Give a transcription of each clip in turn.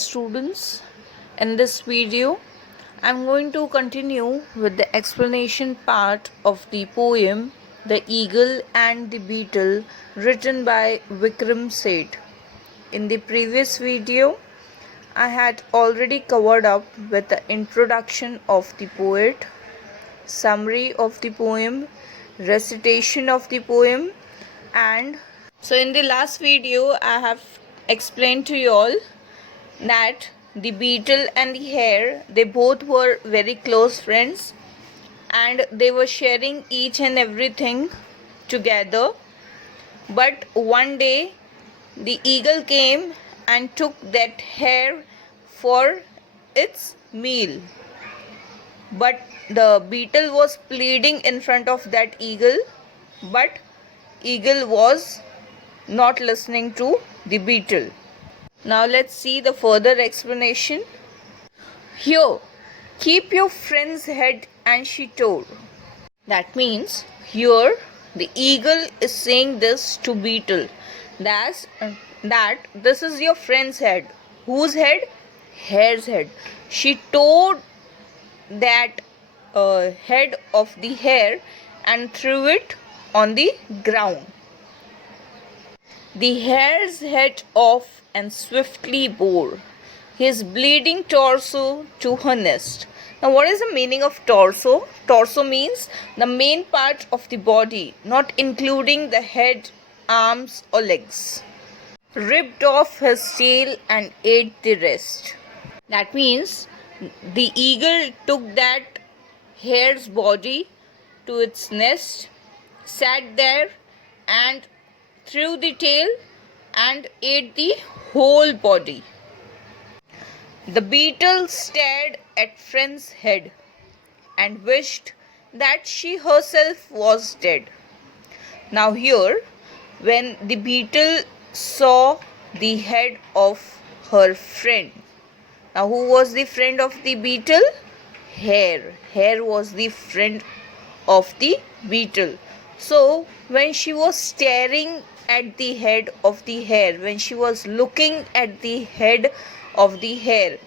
students. In this video, I'm going to continue with the explanation part of the poem The Eagle and the Beetle, written by Vikram Seth. In the previous video, I had already covered up with the introduction of the poet, summary of the poem, recitation of the poem, and so in the last video I have explained to you all that the beetle and the hare, they both were very close friends and they were sharing each and everything together. But one day the eagle came and took that hare for its meal. But the beetle was pleading in front of that eagle, but eagle was not listening to the beetle. Now let's see the further explanation. Here, keep your friend's head, and she told. That means here the eagle is saying this to beetle. That this is your friend's head. Whose head? Hare's head. She tore that head of the hare and threw it on the ground. The hare's head off and swiftly bore his bleeding torso to her nest. Now, what is the meaning of torso? Torso means the main part of the body, not including the head, arms, or legs. Ripped off his tail and ate the rest. That means the eagle took that hare's body to its nest, sat there, and threw the tail and ate the whole body. The beetle stared at friend's head and wished that she herself was dead. Now here, when the beetle saw the head of her friend, now who was the friend of the beetle? Hare. Hare was the friend of the beetle. So when she was staring at the head of the hare, when she was looking at the head of the hare,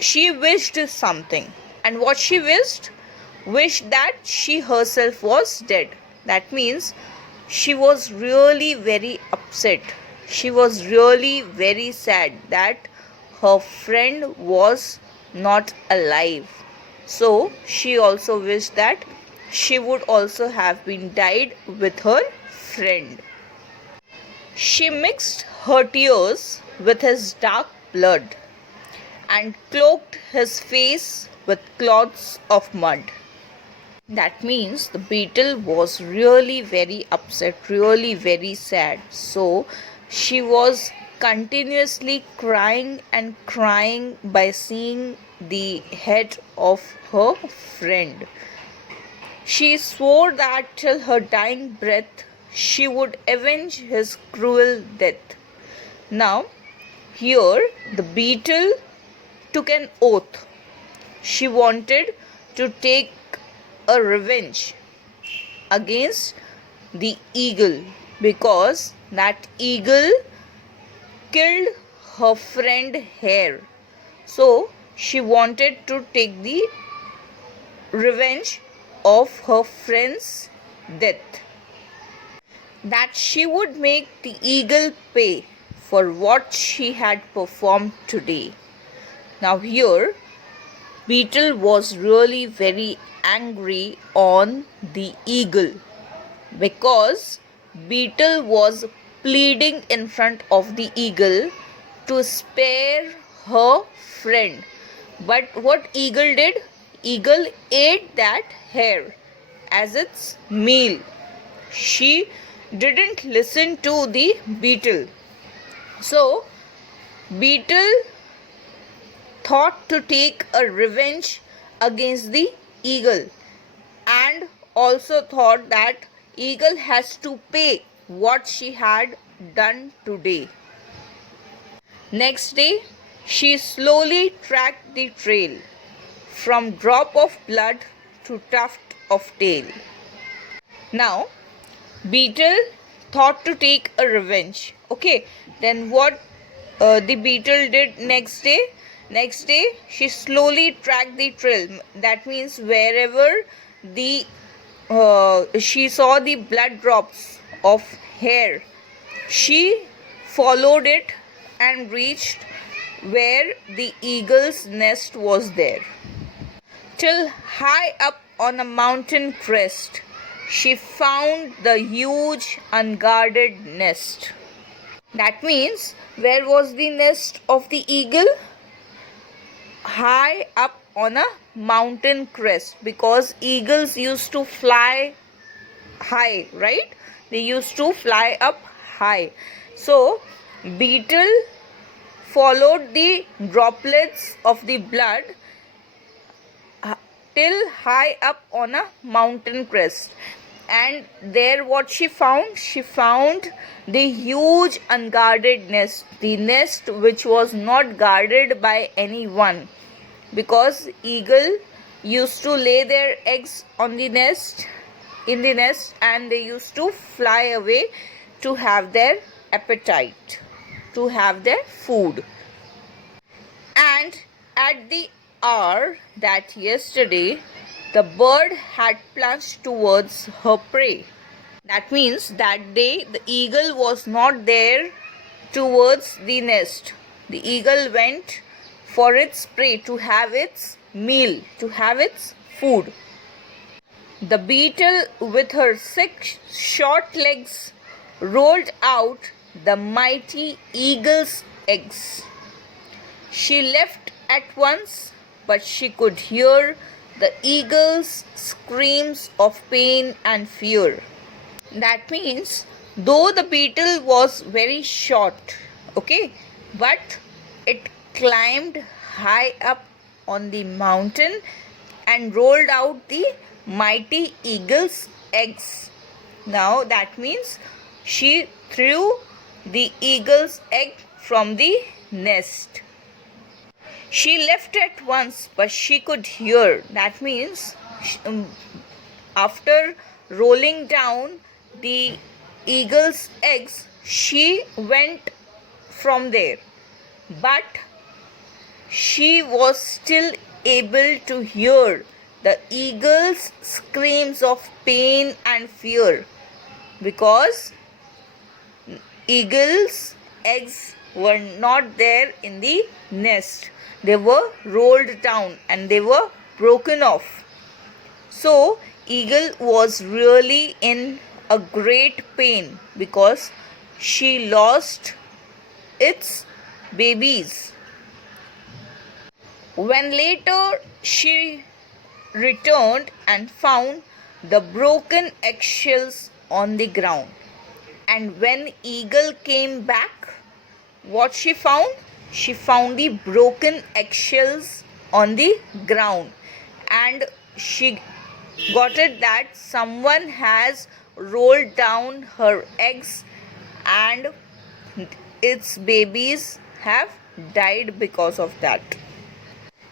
she wished something. And what she wished? Wished that she herself was dead. That means she was really very upset. She was really very sad that her friend was not alive. So she also wished that she would also have been died with her friend. She mixed her tears with his dark blood and cloaked his face with cloths of mud. That means the beetle was really very upset, really very sad. So she was continuously crying and crying by seeing the head of her friend. She swore that till her dying breath she would avenge his cruel death. Now, here the beetle took an oath. She wanted to take a revenge against the eagle because that eagle killed her friend hare. So she wanted to take the revenge of her friend's death. That she would make the eagle pay for what she had performed today. Now here, beetle was really very angry on the eagle because beetle was pleading in front of the eagle to spare her friend. But what eagle did? Eagle ate that hare as its meal. She didn't listen to the beetle. So beetle thought to take a revenge against the eagle and also thought that eagle has to pay what she had done today. Next day, she slowly tracked the trail from drop of blood to tuft of tail. Now, beetle thought to take a revenge. Okay, then what the beetle did next day? Next day, she slowly tracked the trail. That means wherever the she saw the blood drops of hare, she followed it and reached where the eagle's nest was there. Till high up on a mountain crest, she found the huge unguarded nest. That means, where was the nest of the eagle? High up on a mountain crest, because eagles used to fly high, right? They used to fly up high. So, beetle followed the droplets of the blood till high up on a mountain crest, and there what she found? She found the huge unguarded nest, the nest which was not guarded by anyone, because eagle used to lay their eggs on the nest, in the nest, and they used to fly away to have their appetite, to have their food. And at the hour that yesterday, the bird had plunged towards her prey. That means that day the eagle was not there towards the nest. The eagle went for its prey, to have its meal, to have its food. The beetle, with her 6 short legs, rolled out the mighty eagle's eggs. She left at once, but she could hear the eagle's screams of pain and fear. That means, though the beetle was very short, okay, but it climbed high up on the mountain and rolled out the mighty eagle's eggs. Now that means she threw the eagle's egg from the nest. She left at once, but she could hear. That means after rolling down the eagle's eggs, she went from there. But she was still able to hear the eagle's screams of pain and fear, because eagle's eggs were not there in the nest. They were rolled down and they were broken off. So, eagle was really in a great pain, because she lost its babies. When later she returned and found the broken eggshells on the ground, and when eagle came back, what she found? She found the broken eggshells on the ground, and she got it that someone has rolled down her eggs and its babies have died because of that.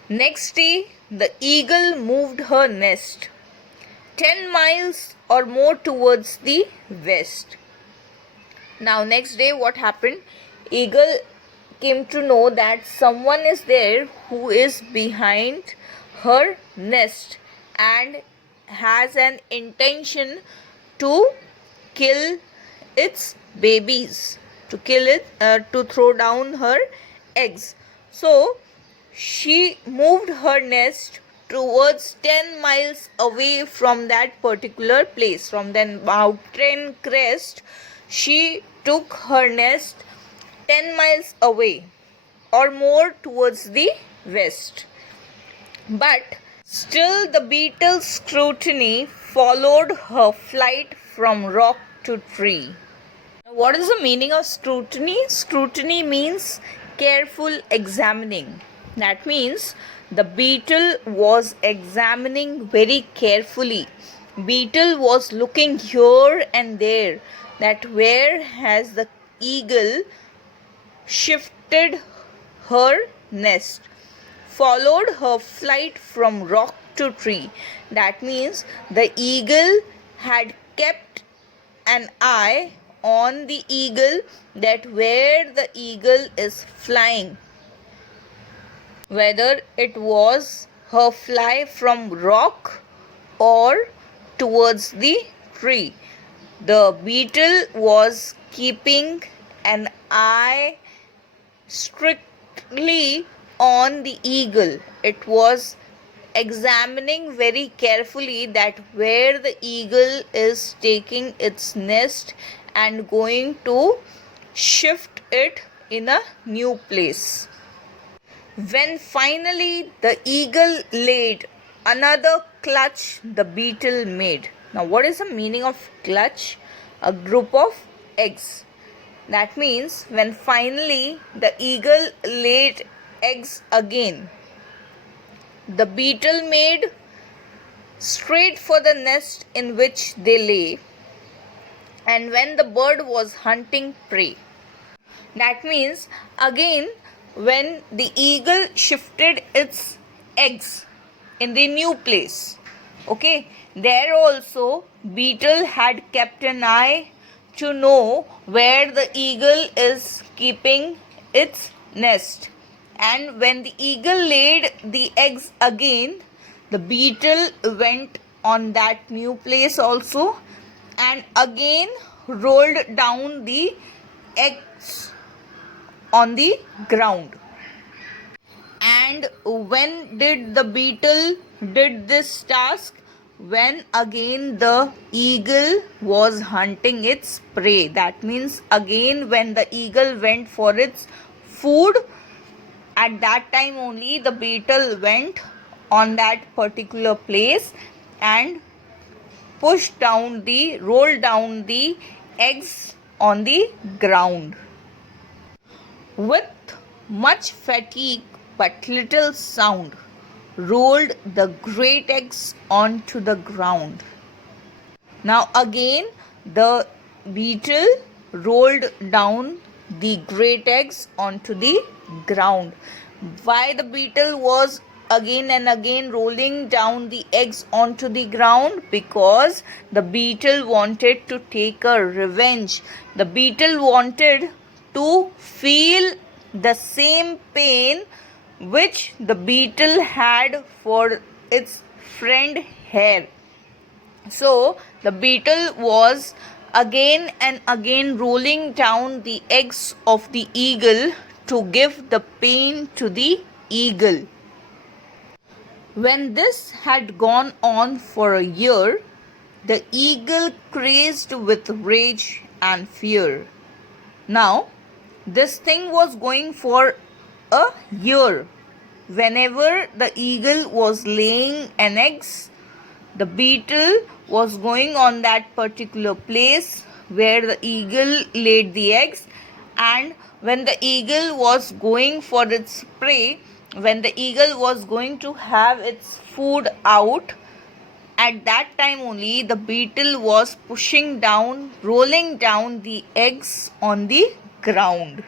Next day, the eagle moved her nest 10 miles or more towards the west. Now, next day, what happened? Eagle came to know that someone is there who is behind her nest and has an intention to kill its babies, to kill it, to throw down her eggs. So she moved her nest towards 10 miles away from that particular place, from the mountain crest. She took her nest 10 miles away or more towards the west. But still the beetle's scrutiny followed her flight from rock to tree. What is the meaning of scrutiny? Scrutiny means careful examining. That means the beetle was examining very carefully. Beetle was looking here and there, that where has the eagle shifted her nest, followed her flight from rock to tree. That means the eagle had kept an eye on the eagle, that where the eagle is flying, whether it was her fly from rock or towards the tree. The beetle was keeping an eye strictly on the eagle. It was examining very carefully that where the eagle is taking its nest and going to shift it in a new place. When finally the eagle laid another clutch, the beetle made. Now, what is the meaning of clutch? A group of eggs. That means when finally the eagle laid eggs again, the beetle made straight for the nest in which they lay, and when the bird was hunting prey. That means again when the eagle shifted its eggs in the new place, okay, there also beetle had kept an eye to know where the eagle is keeping its nest. And when the eagle laid the eggs again, the beetle went on that new place also and again rolled down the eggs on the ground. And when did the beetle did this task? When again the eagle was hunting its prey. That means again when the eagle went for its food, at that time only the beetle went on that particular place and rolled down the eggs on the ground. With much fatigue but little sound, rolled the great eggs onto the ground. Now again the beetle rolled down the great eggs onto the ground. Why the beetle was again and again rolling down the eggs onto the ground? Because the beetle wanted to take a revenge. The beetle wanted to feel the same pain which the beetle had for its friend hare. So the beetle was again and again rolling down the eggs of the eagle to give the pain to the eagle. When this had gone on for a year, the eagle crazed with rage and fear. Now, this thing was going for a year. Whenever the eagle was laying an eggs, the beetle was going on that particular place where the eagle laid the eggs, and when the eagle was going for its prey, when the eagle was going to have its food out, at that time only the beetle was pushing down, rolling down the eggs on the ground,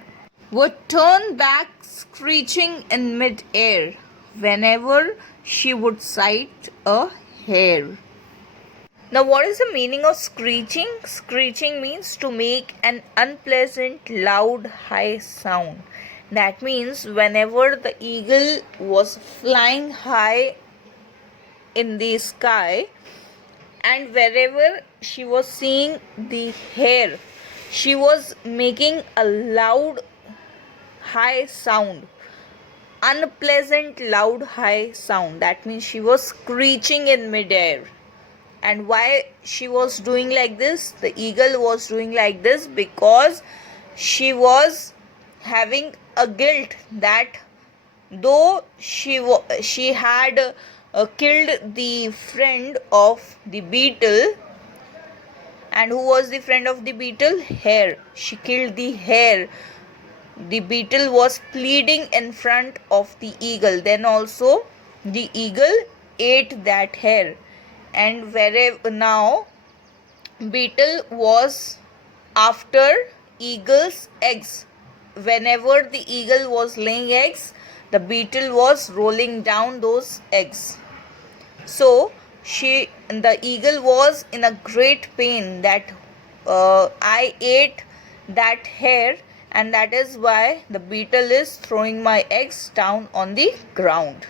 would turn back screeching in mid-air whenever she would sight a hare. Now, what is the meaning of screeching? Screeching means to make an unpleasant, loud, high sound. That means whenever the eagle was flying high in the sky and wherever she was seeing the hare, she was making a loud, high sound. Unpleasant, loud, high sound. That means she was screeching in midair. And why she was doing like this? The eagle was doing like this because she was having a guilt that though she had killed the friend of the beetle. And who was the friend of the beetle? Hare. She killed the hare. The beetle was pleading in front of the eagle. Then also the eagle ate that hare. And wherever now beetle was after eagle's eggs. Whenever the eagle was laying eggs, the beetle was rolling down those eggs. So the eagle was in a great pain that I ate that hare, and that is why the beetle is throwing my eggs down on the ground.